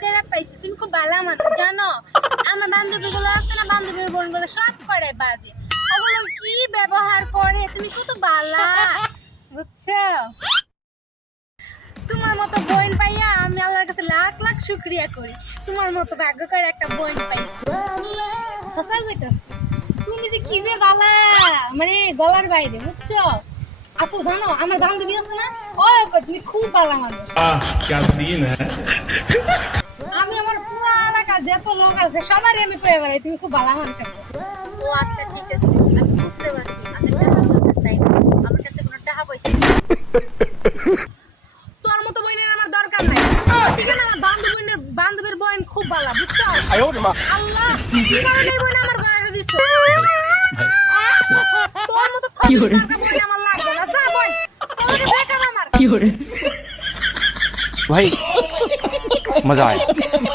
পাইছি, তুমি খুব ভালো মানুষ জানো? আমার বান্ধবী গুলো আছে না, বান্ধবীর বোনগুলো সব করে বাজে। ওগুলো কি ব্যবহার করে? তুমি কত বালা, বুঝছ? তোমার মতো বোন পাইয়া আমি আল্লাহর কাছে লাখ লাখ শুক্রিয়া করি। তোমার মতো ভাগ্যকর একটা বোন পাইছি। তুমি যে কি যে বালা মানে গলার বাইরে, বুঝছ? আপু, জানো, আমার বান্ধবী আছে না, ও, তুমি খুব বালা মানুষ। যত লোক আছে সবারই আমি কয়ে বেড়াই তুমি খুব ভালো মানুষ আপু। ও আচ্ছা ঠিক আছে আমি বুঝতে পারছি আপনার টাকা দরকার তাই না? আমার কাছে কোনো টাকা পয়সা নেই। তোর মতো বোনের আমার দরকার নাই ঠিক আছে আমার বান্ধবীর বান্ধবীর বোন খুব ভালো বুঝছো আল্লাহ কি কারণে এই বোন আমার ঘরে দিছো তোর মতো খবর বোন আমার লাগবে না সা বোন তোর বেকার আমার भाई मजा आया